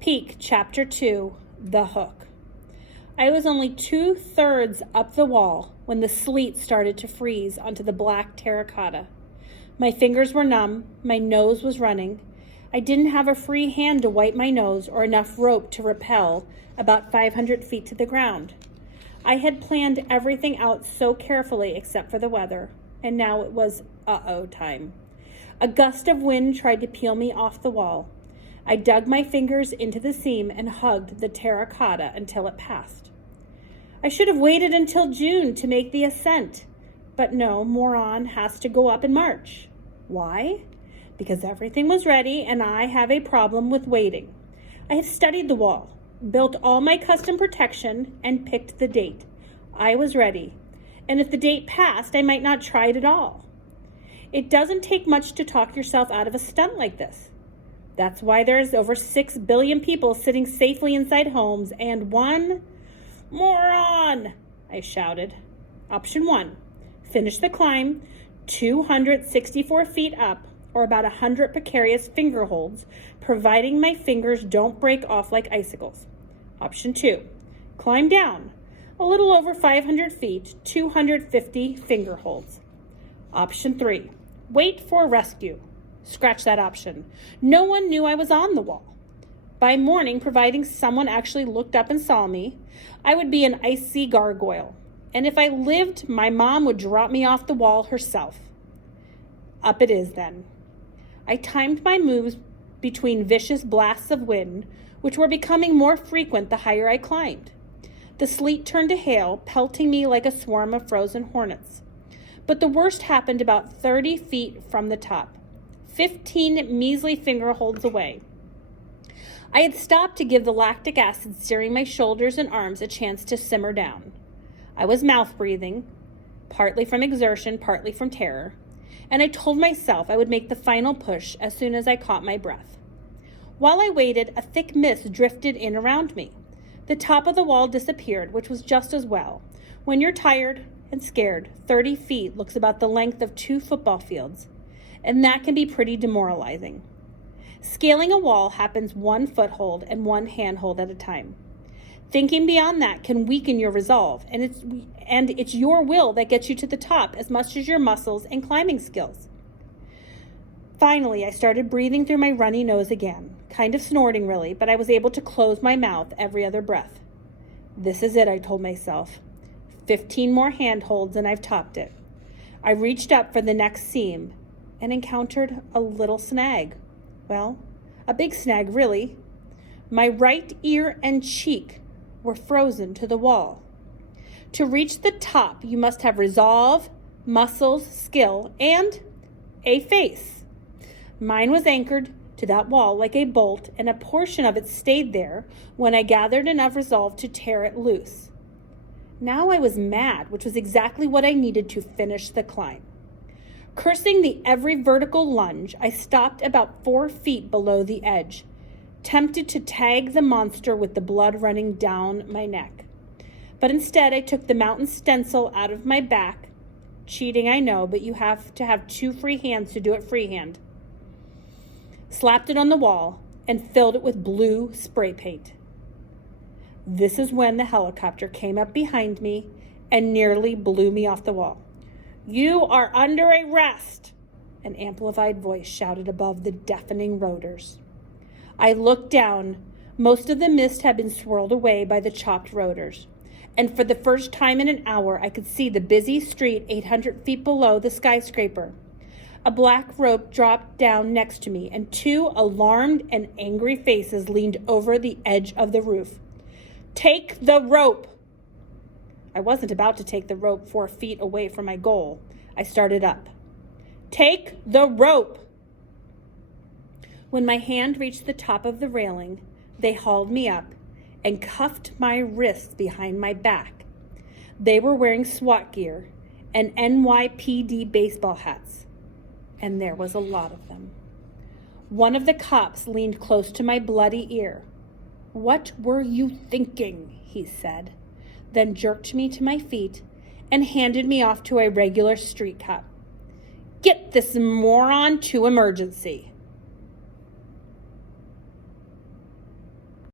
Peak, Chapter 2, The Hook. I was only 2/3 up the wall when the sleet started to freeze onto the black terracotta. My fingers were numb, my nose was running. I didn't have a free hand to wipe my nose or enough rope to rappel about 500 feet to the ground. I had planned everything out so carefully except for the weather, and now it was uh-oh time. A gust of wind tried to peel me off the wall. I dug my fingers into the seam and hugged the terracotta until it passed. I should have waited until June to make the ascent, but no, moron has to go up in March. Why? Because everything was ready and I have a problem with waiting. I have studied the wall, built all my custom protection, and picked the date. I was ready, and if the date passed, I might not try it at all. It doesn't take much to talk yourself out of a stunt like this. That's why there's over 6 billion people sitting safely inside homes and one moron, I shouted. Option 1, finish the climb 264 feet up, or about 100 precarious finger holds, providing my fingers don't break off like icicles. Option 2, climb down a little over 500 feet, 250 finger holds. Option 3, wait for rescue. Scratch that option. No one knew I was on the wall. By morning, providing someone actually looked up and saw me, I would be an icy gargoyle. And if I lived, my mom would drop me off the wall herself. Up it is then. I timed my moves between vicious blasts of wind, which were becoming more frequent the higher I climbed. The sleet turned to hail, pelting me like a swarm of frozen hornets. But the worst happened about 30 feet from the top, 15 measly finger holds away. I had stopped to give the lactic acid searing my shoulders and arms a chance to simmer down. I was mouth breathing, partly from exertion, partly from terror, and I told myself I would make the final push as soon as I caught my breath. While I waited, a thick mist drifted in around me. The top of the wall disappeared, which was just as well. When you're tired and scared, 30 feet looks about the length of 2 football fields, and that can be pretty demoralizing. Scaling a wall happens 1 foothold and 1 handhold at a time. Thinking beyond that can weaken your resolve, and it's your will that gets you to the top as much as your muscles and climbing skills. Finally, I started breathing through my runny nose again, kind of snorting really, but I was able to close my mouth every other breath. This is it, I told myself. 15 more handholds and I've topped it. I reached up for the next seam and encountered a little snag. Well, a big snag really. My right ear and cheek were frozen to the wall. To reach the top, you must have resolve, muscles, skill, and a face. Mine was anchored to that wall like a bolt, and a portion of it stayed there when I gathered enough resolve to tear it loose. Now I was mad, which was exactly what I needed to finish the climb. Cursing the every vertical lunge, I stopped about 4 feet below the edge, tempted to tag the monster with the blood running down my neck. But instead, I took the mountain stencil out of my back. Cheating, I know, but you have to have 2 free hands to do it freehand. Slapped it on the wall and filled it with blue spray paint. This is when the helicopter came up behind me and nearly blew me off the wall. "You are under arrest," an amplified voice shouted above the deafening rotors. I looked down. Most of the mist had been swirled away by the chopped rotors, and for the first time in an hour, I could see the busy street 800 feet below the skyscraper. A black rope dropped down next to me, and 2 alarmed and angry faces leaned over the edge of the roof. "Take the rope!" I wasn't about to take the rope 4 feet away from my goal. I started up. "Take the rope!" When my hand reached the top of the railing, they hauled me up and cuffed my wrists behind my back. They were wearing SWAT gear and NYPD baseball hats, and there was a lot of them. One of the cops leaned close to my bloody ear. "What were you thinking?" he said, then jerked me to my feet and handed me off to a regular street cop. "Get this moron to emergency."